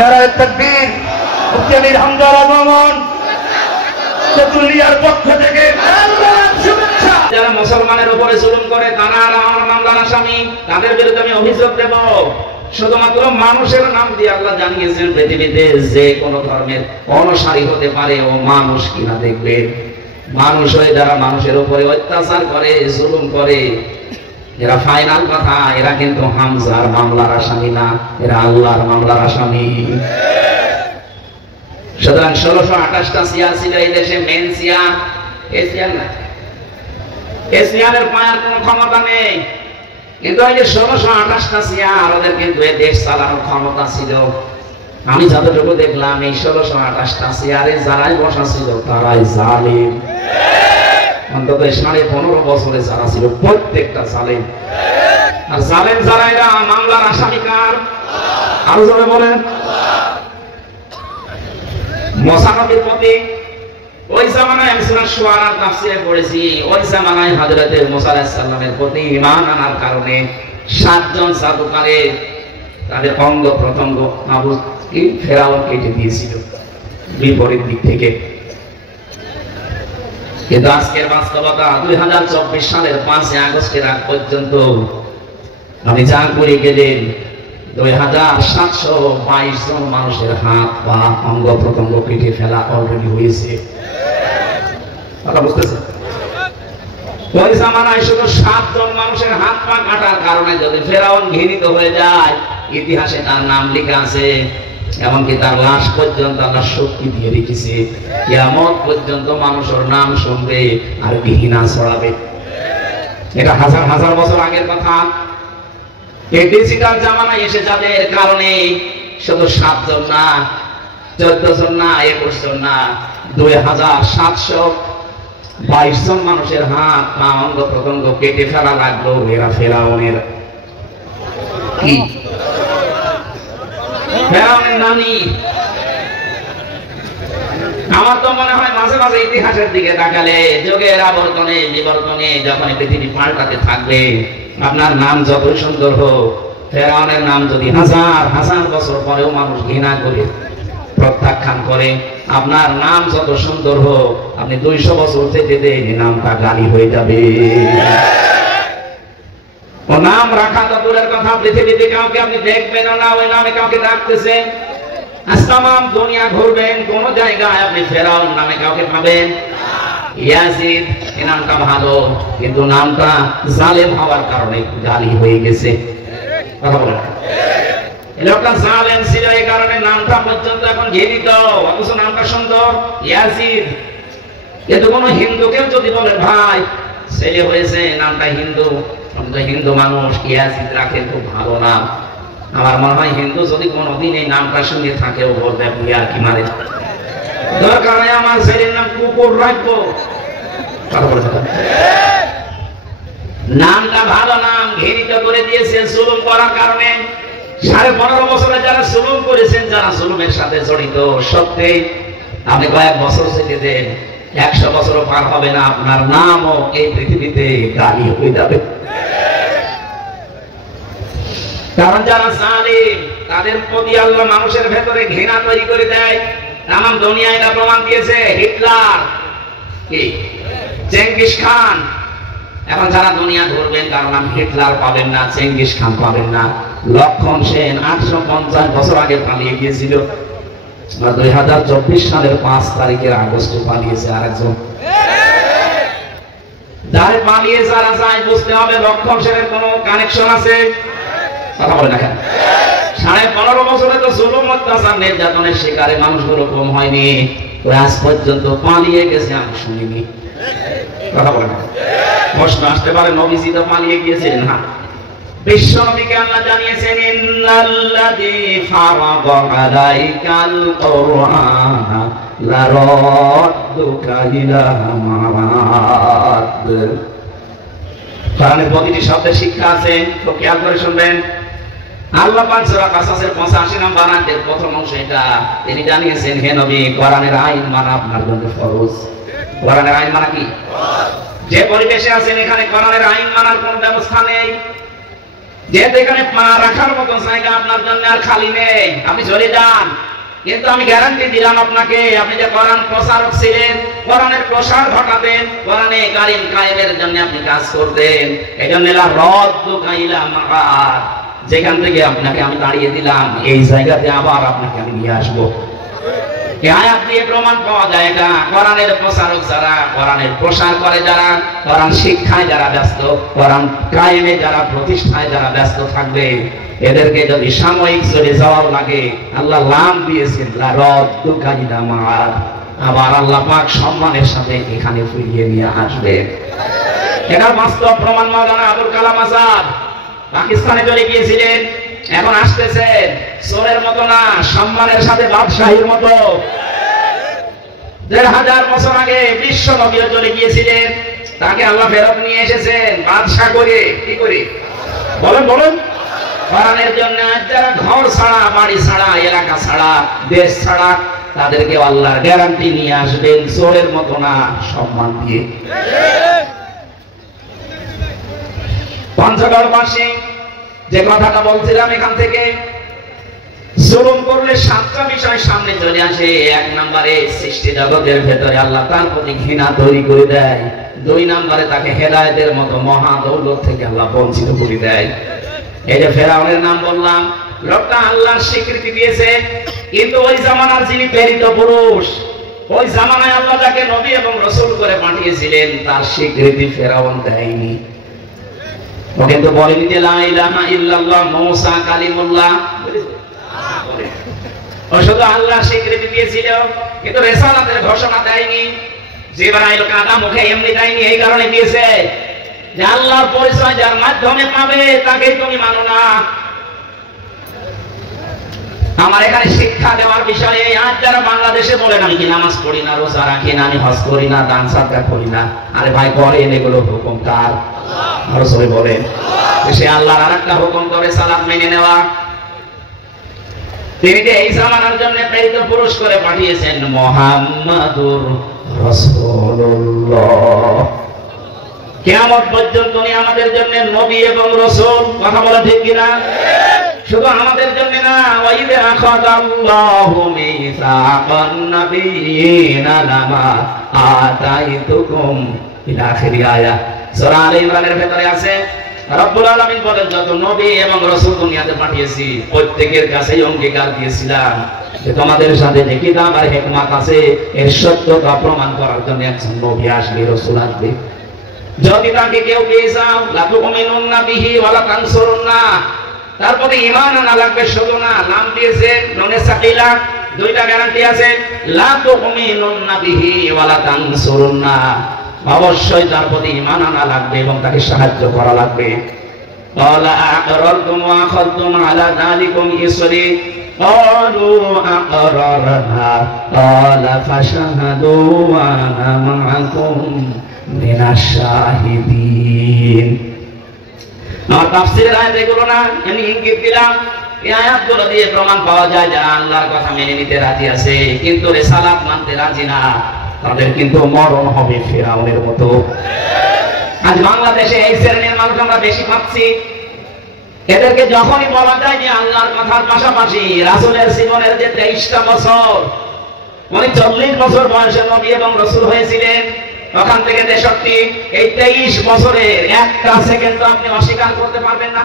নারায়ে তাকবীর। মুফতি আমির হামজার আগমন তেতুলিয়ার পক্ষ থেকে শুভেচ্ছা। যারা মুসলমানের উপরে জুলুম করে তারা আমার মামলার আসামি, তাদের বিরুদ্ধে আমি অভিযোগ দেব। শুধুমাত্র মানুষের নাম দিয়ে আল্লাহ জানিয়েছেন পৃথিবীতে যে কোনো ধর্মের অনুসারী হতে পারে ও মানুষ কিনা দেখবে। মানুষ হয়ে যারা মানুষের উপরে অত্যাচার করে জুলুম করে এরা ফাইনাল কথা, এরা কিন্তু হামজার মামলার আসামি না, এরা আল্লাহর মামলার আসামি। সুতরাং 1628টা সিয়া ছিল এই দেশে, মেন সিয়া এশিয়ান না, এশিয়ানের পায়ার কোনো ক্ষমতা নেই। কিন্তু এই যে 1628টা সিয়া ওদের কিন্তু এই দেশ চালানোর ক্ষমতা ছিল। আমি যতটুকু দেখলাম এই 1628টা সিয়ারে যারাই বসা ছিল তারাই জালিম। অন্তত 15.5 বছরে যারা ছিল প্রত্যেকটা জালিম। আর জালিম যারা এরা মামলার আসামি কার? আরো জোরে বলেন। মুসা নবীর প্রতি ওই জামানায় আমি সূরা শুআরার তাফসীরে পড়েছি, ওই জামানায় হযরতে মুসা আলাইহিস সালামের প্রতি ঈমান আনার কারণে 7 জন জাদুকারে তাদের অঙ্গ প্রত্যঙ্গ নাবুদ কি ফেরাউন কেটে দিয়েছিল বিপরীত দিক থেকে। কিন্তু আজকের বাস্তবতা 2024 সালের 5 আগস্টের আগ পর্যন্ত আমি যা করে গেলেন 2722 জন মানুষের হাত পা অঙ্গ প্রত্যঙ্গ কেটে ফেলা অলরেডি হয়েছে। কথা বুঝতেছেন? ওই জামানায় শুধু 7 জন মানুষের হাত পা কাটার কারণে যদি ফেরাউন ঘৃণিত হয়ে যায়, ইতিহাসে তার নাম লেখা আছে। এমনকি তার লাশ পর্যন্ত আল্লাহ শক্তি দিয়ে রেখেছে, কিয়ামত পর্যন্ত মানুষের নাম শুনবে আর ঘৃণা ছড়াবে। এটা হাজার হাজার বছর আগের কথা। এই ডিজিটাল জামানায় এসে যাদের কারণে শুধু 7 জন না, 14 জন না, 21 জন না, 2722 জন মানুষের হাত পা অঙ্গ প্রত্যঙ্গ কেটে ফেলা লাগলো। এরা ফেরাউনের কি? ফেরাউনের নানি। আমার তো মনে হয় মাঝে মাঝে ইতিহাসের দিকে তাকালে যুগের আবর্তনে বিবর্তনে যখন পৃথিবী পাল্টাতে থাকবে, আপনার নাম যতই সুন্দর হোক, ফেরাউনের নাম যদি হাজার হাজার বছর পরেও মানুষ ঘৃণা করে প্রত্যাখ্যান করে, আপনার নাম যত সুন্দর হোক, আপনি 200 বছর যেতে এই নামটা গালি হয়ে যাবে। ও নাম রাখা তো দূরের কথা, পৃথিবীতে কাউকে আপনি দেখবেন না ওই নামে কাউকে ডাকতেছে। আজ তামাম দুনিয়া ঘুরবেন, কোন জায়গায় আপনি ফেরাউন নামে কাউকে পাবেন। ইয়াজিদ এই নামটা ভালো, কিন্তু নামটা জালেম হওয়ার কারণে গালি হয়ে গেছে। কথা বলেন, এই লোকটা জালেম ছিল, এই কারণে নামটা পর্যন্ত এখন ঘৃণিত, অথচ নামটা সুন্দর ইয়াজিদ। কিন্তু কোন হিন্দুকেও যদি বলেন ভাই ছেলে হয়েছে নামটা হিন্দু, হিন্দু মানুষ ইয়াজিদ রাখে, খুব ভালো নাম। আমার মনে হয় হিন্দু যদি কোনদিন এই নামটা শুনে থাকেও বলবে আর কি মারে, দরকার নেই আমার ছেলের নাম কুকুর রাখবো। নামটা ভালো নাম ঘৃণিত করে দিয়েছে জুলুম করার কারণে। 15.5 বছরে যারা জুলুম করেছেন, যারা জুলুমের সাথে জড়িত, সত্যি আপনি কয়েক বছর থেকে দেন, 100 বছরও পার হবে না, আপনার নামও এই পৃথিবীতে গালি হয়ে যাবে। কারণ যারা জালিম তাদের প্রতি আল্লাহ মানুষের ভেতরে ঘৃণা তৈরি করে দেয়। তামাম দুনিয়া এটা প্রমাণ দিয়েছে। হিটলার কি, চেঙ্গিস খান। এখন যারা দুনিয়া ঘুরবেন তার নাম হিটলার পাবেন না, চেঙ্গিস খান পাবেন না। লক্ষণ সেন 850 বছর আগে পালিয়ে গিয়েছিল, 2024 সালের 5 তারিখের আগস্টে পালিয়েছে আরেকজন। যারা পালিয়ে যারা যায় বুঝতে হবে লক্ষণ সেনের কোনো কানেকশন আছে। কথা বলে না কেন? 15.5 বছরে তো জুলুম অত্যাচার নির্যাতনের শিকারে মানুষগুলো কম হয়নি, আজ পর্যন্ত পালিয়ে গেছে আমি শুনিনি। কথা বলে না? প্রশ্ন আসতে পারে নবীজি তো পালিয়ে গিয়েছিলেন। না, বিশ্ব নবীকে আল্লাহ জানিয়েছেন ইন্নাল্লাযী ফারাদা আলাইকাল কুরআনা লারাদ্দুকা ইলা মাআদ। কোরআনের প্রতিটি শব্দের শিক্ষা আছে, তো খেয়াল করে শুনবেন। আল্লাহ পাক সূরা কাসাসের 85 নম্বর আয়াতের প্রথম অংশ এটা। তিনি জানিয়েছেন হে নবী, কোরআনের আইন মানা আপনার জন্য ফরজ। কোরআনের আইন মানা কি? যে পরিবেশে আছেন এখানে কোরআনের আইন মানার কোন ব্যবস্থা নেই, যেহেতু এখানে পা রাখার মতো জায়গা আপনার জন্য আর খালি নেই, আপনি চলে যান। কিন্তু আমি গ্যারান্টি দিলাম আপনাকে, আপনি যে কোরআন প্রচারক ছিলেন, কোরআনের প্রসার ঘটাবেন, কোরআনে কারিম কায়েমের জন্য আপনি কাজ করবেন। এজন্য রদ্দু কাইলা মাআদ, যেখান থেকে আপনাকে আমি দাঁড়িয়ে দিলাম এই জায়গাতে আবার আপনাকে আমি নিয়ে আসবো। এই আয়াত দিয়ে প্রমাণ পাওয়া যায় এটা কোরআনের প্রচারক যারা, কোরআনের প্রসার করে যারা, কোরআন শিক্ষায় যারা ব্যস্ত, কোরআন কায়েমে যারা, প্রতিষ্ঠায় যারা ব্যস্ত থাকবে, এদেরকে যদি সাময়িক চলে যাওয়ার লাগে, আল্লাহ লাম দিয়েছেন রদ্দু কাইলা মাআদ, আবার আল্লাহ পাক সম্মানের সাথে এখানে ফিরিয়ে নিয়ে আসবে। এটার বাস্তব প্রমাণ মাওলানা আবুল কালাম আজাদ পাকিস্তানে চলে গিয়েছিলেন, এখন আসতেছেন চোরের মতো না, সম্মানের সাথে বাদশাহীর মতো। ১৫০০ বছর আগে বিশ্ব নবীও চলে গিয়েছিলেন, তাকে আল্লাহ ফেরত নিয়ে এসেছেন বাদশা করে। কি করে বলেন বলুন? কোরআনের জন্য যারা ঘর ছাড়া, বাড়ি ছাড়া, এলাকা ছাড়া, দেশ ছাড়া, তাদেরকে আল্লাহর গ্যারান্টি নিয়ে আসবেন চোরের মতো না, সম্মান দিয়ে। পঞ্চগড় বাসী যে কথাটা বলছিলাম, এখান থেকে জুলুম করলে 7টা বিষয় সামনে চলে আসে। 1 নম্বরে সৃষ্টি জগতের ভেতরে আল্লাহ তার প্রতি ঘৃণা তৈরি করে দেয়। 2 নম্বরে তাকে হেদায়েতের মতো মহা দৌলত থেকে আল্লাহ বঞ্চিত করে দেয়। এই যে ফেরাউনের নাম বললাম, লোকটা আল্লাহর স্বীকৃতি দিয়েছে, কিন্তু ওই জামানার যিনি প্রেরিত পুরুষ, ওই জামানায় আল্লাহ যাকে নবী এবং রাসূল করে পাঠিয়েছিলেন, তার স্বীকৃতি ফেরাউন দেয়নি। ও কিন্তু বলেনি যে লা ইলাহা ইল্লাল্লাহ মুসা কালিমুল্লাহ, ও শুধু আল্লাহর স্বীকৃতি দিয়েছিল, কিন্তু রিসালাতের ঘোষণা দেয়নি। জিবরাইল কাদা মুখে এমনি দেয়নি, এই কারণে দিয়েছে যে আল্লাহর পরিচয় যার মাধ্যমে পাবে তাকে তুমি মানো না। আমার এখানে শিক্ষা দেওয়ার বিষয়ে আজ যারা বাংলাদেশে বলেন আমি কি নামাজ পড়ি না, রোজা রাখি না, আমি হজ করি না, দান সাদকা করি না, আরে ভাই করেন, এগুলো হুকুম কার? রাসূল বলেন সে আল্লাহর আরেকটা হুকুম করে সালাত মেনে নেওয়া। তিনি যে এই জামানার জন্য প্রেরিত পুরুষ করে পাঠিয়েছেন মুহাম্মাদুর রাসূলুল্লাহ। কিয়ামত পর্যন্ত উনি আমাদের জন্য নবী এবং রাসূল। কথা বলা ঠিক কিনা? শুধু আমাদের জন্য না, ওয়াইদা আখাযাল্লাহু মিসাকান নাবিয়িনা লামা আতাইতুকুম ইলা আখির আয়াত সূরা আলে ইমরানের ভেতরে আছে। রব্বুল আলামিন বলেন যত নবী এবং রাসূল দুনিয়াতে পাঠিয়েছি প্রত্যেকের কাছে অঙ্গীকার দিয়েছিলাম যে তোমাদের সাথে যে কিতাব আর হিকমত আছে এর সত্যতা প্রমাণ করার জন্য একজন নবী আসবে, রাসূল আসবে। যদি তাকে কেউ পেয়ে যাও লা তুমিনুন্না বিহি ওয়া লা তানসুরুন্না, তারপরে ঈমান আনা লাগবে, শুধু না, নাম দিয়েছে নুনে সাকিলা, 2টা গ্যারান্টি আছে, লা তুমিনুন্না বিহি ওয়া লা তানসুরুন্না, অবশ্যই তার প্রতি ঈমান আনা লাগবে এবং তাকে সাহায্য করা লাগবে। ক্বালা আ'আরারতুম ওয়া আখাযতুম আলা যালিকুম ইসরি ক্বালু আ'আরারনা ক্বালা ফাশহাদু ওয়া আনা মা'আকুম মিনাশ শাহিদিন। আমার তাফসীরের আয়াত এগুলো না, আমি ইঙ্গিত দিলাম। এই আয়াতগুলো দিয়ে প্রমাণ পাওয়া যায় যারা আল্লাহর কথা মেনে নিতে রাজি আছে কিন্তু রিসালাত মানতে রাজি না, তাদের কিন্তু মরণ হবে ফিরআউনের মতো। আজ বাংলাদেশে এই শ্রেণীর মানুষ আমরা বেশি পাচ্ছি। এদেরকে যখনই বলা যায় যে আল্লাহর কথার পাশাপাশি রাসূলের জীবনের যে 23টা বছর, উনি 40 বছর বয়সে নবী এবং রাসূল হয়েছিলেন, ওখান থেকে 63, এই 23 বছরের একটা সেকেন্ড তো আপনি অস্বীকার করতে পারবেন না।